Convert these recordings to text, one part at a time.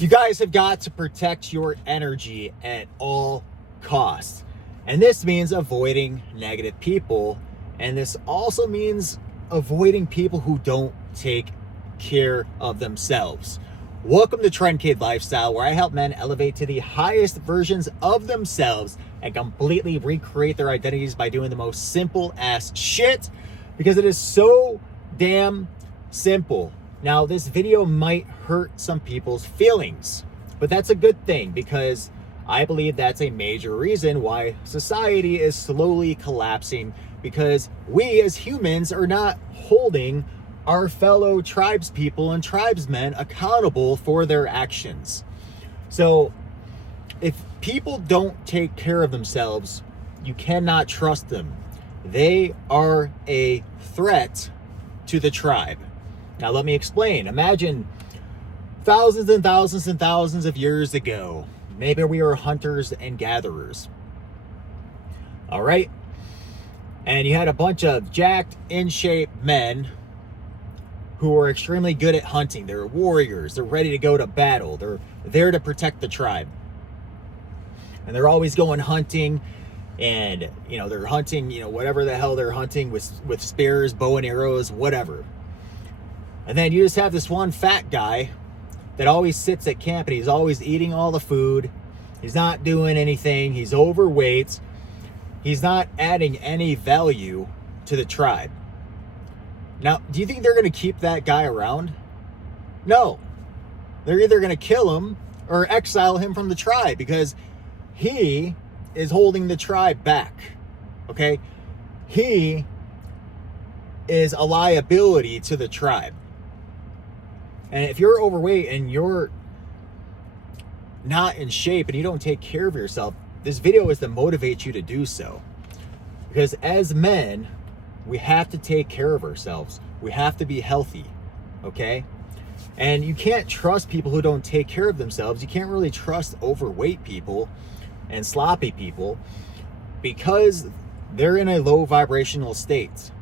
You guys have got to protect your energy at all costs. And this means avoiding negative people. And this also means avoiding people who don't take care of themselves. Welcome to Trend Kid Lifestyle, where I help men elevate to the highest versions of themselves and completely recreate their identities by doing the most simple ass shit, because it is so damn simple. Now, this video might hurt some people's feelings, but that's a good thing, because I believe that's a major reason why society is slowly collapsing, because we as humans are not holding our fellow tribespeople and tribesmen accountable for their actions. So if people don't take care of themselves, you cannot trust them. They are a threat to the tribe. Now, let me explain. Imagine thousands and thousands and thousands of years ago. Maybe we were hunters and gatherers. All right? And you had a bunch of jacked, in-shape men who were extremely good at hunting. They're warriors. They're ready to go to battle. They're there to protect the tribe. And they're always going hunting. And, they're hunting, whatever the hell they're hunting with spears, bow and arrows, whatever. And then you just have this one fat guy that always sits at camp, and he's always eating all the food. He's not doing anything. He's overweight. He's not adding any value to the tribe. Now, do you think they're going to keep that guy around? No. They're either going to kill him or exile him from the tribe, because he is holding the tribe back. Okay? He is a liability to the tribe. And if you're overweight and you're not in shape and you don't take care of yourself, this video is to motivate you to do so. Because as men, we have to take care of ourselves. We have to be healthy, okay? And you can't trust people who don't take care of themselves. You can't really trust overweight people and sloppy people, because they're in a low vibrational state.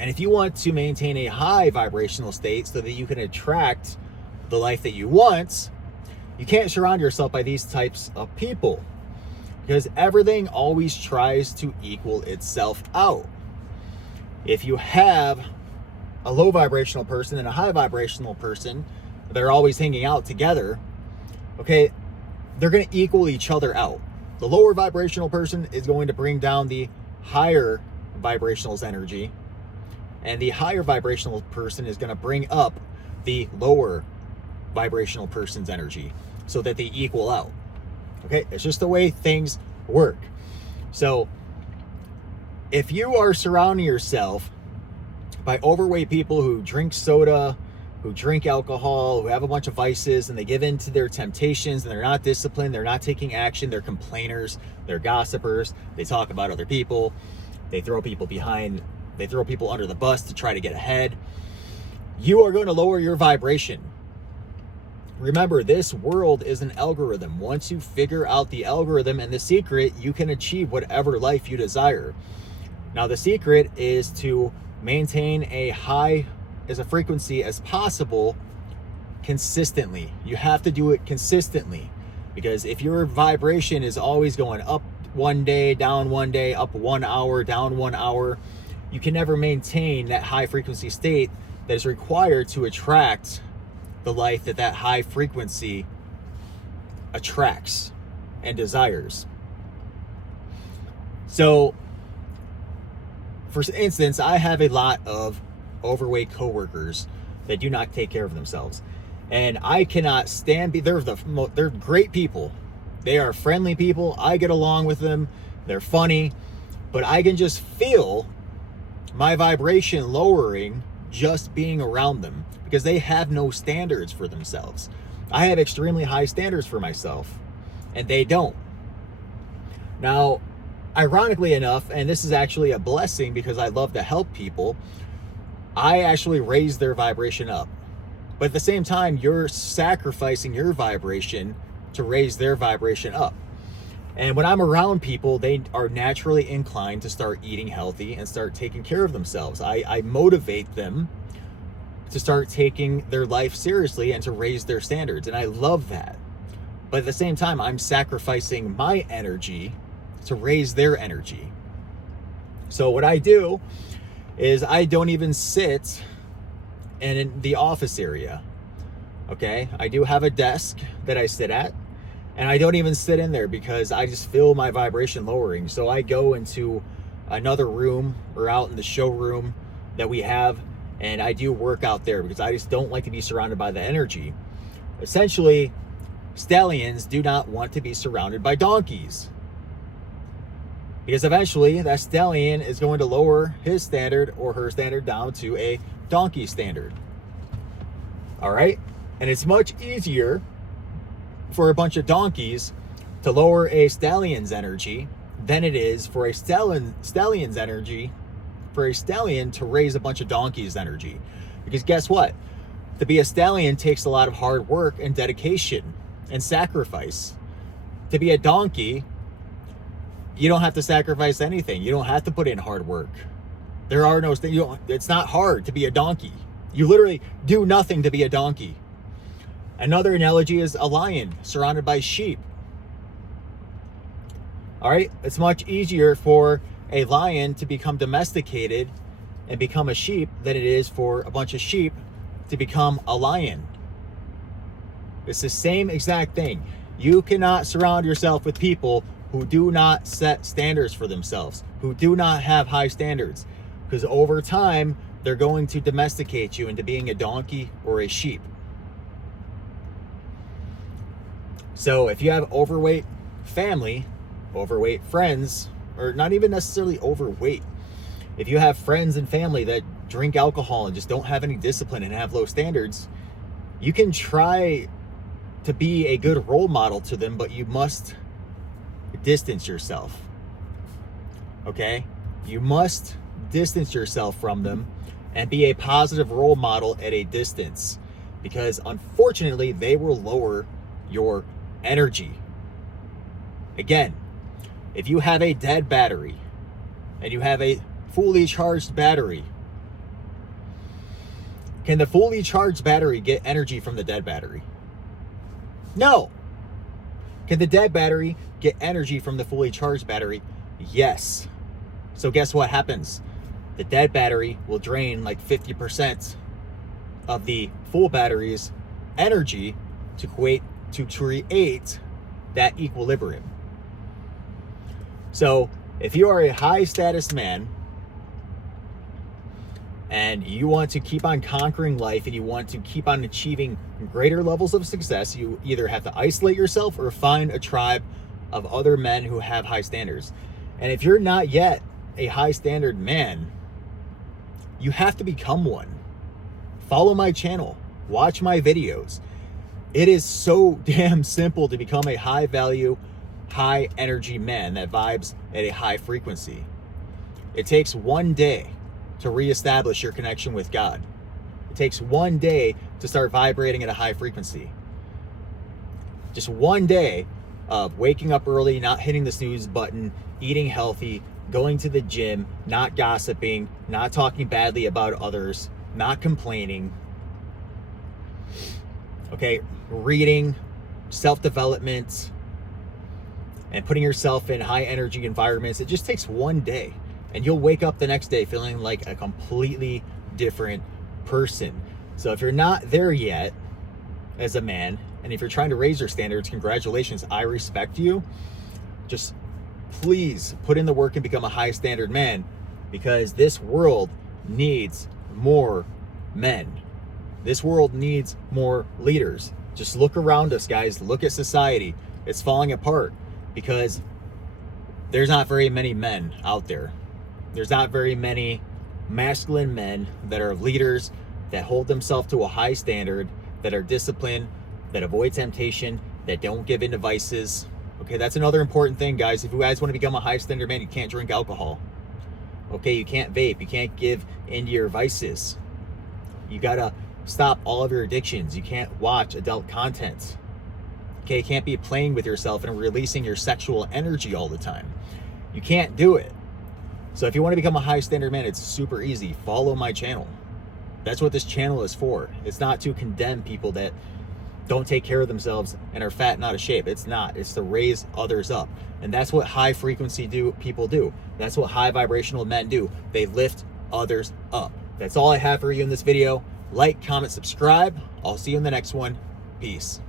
And if you want to maintain a high vibrational state so that you can attract the life that you want, you can't surround yourself by these types of people, because everything always tries to equal itself out. If you have a low vibrational person and a high vibrational person, they're always hanging out together, okay, they're going to equal each other out. The lower vibrational person is going to bring down the higher vibrational's energy, and the higher vibrational person is going to bring up the lower vibrational person's energy, so that they equal out. Okay, it's just the way things work. So if you are surrounding yourself by overweight people who drink soda, who drink alcohol, who have a bunch of vices, and they give in to their temptations, and they're not disciplined, they're not taking action, they're complainers, they're gossipers, they talk about other people, they throw people under the bus to try to get ahead, you are going to lower your vibration. Remember, this world is an algorithm. Once you figure out the algorithm and the secret, you can achieve whatever life you desire. Now, the secret is to maintain a high as a frequency as possible consistently. You have to do it consistently, because if your vibration is always going up one day, down one day, up 1 hour, down 1 hour, you can never maintain that high frequency state that is required to attract the life that high frequency attracts and desires. So, for instance, I have a lot of overweight coworkers that do not take care of themselves, and I cannot stand. They're great people. They are friendly people. I get along with them. They're funny, but I can just feel my vibration lowering just being around them, because they have no standards for themselves. I have extremely high standards for myself, and they don't. Now, ironically enough, and this is actually a blessing because I love to help people, I actually raise their vibration up. But at the same time, you're sacrificing your vibration to raise their vibration up. And when I'm around people, they are naturally inclined to start eating healthy and start taking care of themselves. I motivate them to start taking their life seriously and to raise their standards. And I love that. But at the same time, I'm sacrificing my energy to raise their energy. So what I do is I don't even sit in the office area. Okay, I do have a desk that I sit at, and I don't even sit in there because I just feel my vibration lowering. So I go into another room or out in the showroom that we have, and I do work out there because I just don't like to be surrounded by the energy. Essentially, stallions do not want to be surrounded by donkeys, because eventually that stallion is going to lower his standard or her standard down to a donkey standard. All right? And it's much easier for a bunch of donkeys to lower a stallion's energy than it is for a stallion's energy, for a stallion to raise a bunch of donkeys' energy. Because guess what? To be a stallion takes a lot of hard work and dedication and sacrifice. To be a donkey, you don't have to sacrifice anything. You don't have to put in hard work. There are no, it's not hard to be a donkey. You literally do nothing to be a donkey. Another analogy is a lion surrounded by sheep. All right, it's much easier for a lion to become domesticated and become a sheep than it is for a bunch of sheep to become a lion. It's the same exact thing. You cannot surround yourself with people who do not set standards for themselves, who do not have high standards, because over time, they're going to domesticate you into being a donkey or a sheep. So if you have overweight family, overweight friends, or not even necessarily overweight, if you have friends and family that drink alcohol and just don't have any discipline and have low standards, you can try to be a good role model to them, but you must distance yourself. Okay? You must distance yourself from them and be a positive role model at a distance, because unfortunately they will lower your energy. Again, if you have a dead battery and you have a fully charged battery, can the fully charged battery get energy from the dead battery? No. Can the dead battery get energy from the fully charged battery? Yes. So guess what happens? The dead battery will drain like 50% of the full battery's energy to create that equilibrium. So if you are a high status man and you want to keep on conquering life and you want to keep on achieving greater levels of success, you either have to isolate yourself or find a tribe of other men who have high standards. And if you're not yet a high standard man, you have to become one. Follow my channel, watch my videos. It is so damn simple to become a high value, high energy man that vibes at a high frequency. It takes one day to reestablish your connection with God. It takes one day to start vibrating at a high frequency. Just one day of waking up early, not hitting the snooze button, eating healthy, going to the gym, not gossiping, not talking badly about others, not complaining. Okay, reading, self-development, and putting yourself in high energy environments. It just takes one day, and you'll wake up the next day feeling like a completely different person. So if you're not there yet as a man, and if you're trying to raise your standards, congratulations, I respect you. Just please put in the work and become a high standard man, because this world needs more men. This world needs more leaders. Just look around us, guys. Look at society. It's falling apart because there's not very many men out there. There's not very many masculine men that are leaders, that hold themselves to a high standard, that are disciplined, that avoid temptation, that don't give in to vices. Okay, that's another important thing, guys. If you guys want to become a high standard man, you can't drink alcohol. Okay, you can't vape. You can't give into your vices. You gotta stop all of your addictions. You can't watch adult content. Okay, you can't be playing with yourself and releasing your sexual energy all the time. You can't do it. So if you want to become a high standard man, it's super easy. Follow my channel. That's what this channel is for. It's not to condemn people that don't take care of themselves and are fat and out of shape. It's not. It's to raise others up. And that's what high frequency people do. That's what high vibrational men do. They lift others up. That's all I have for you in this video. Like, comment, subscribe. I'll see you in the next one. Peace.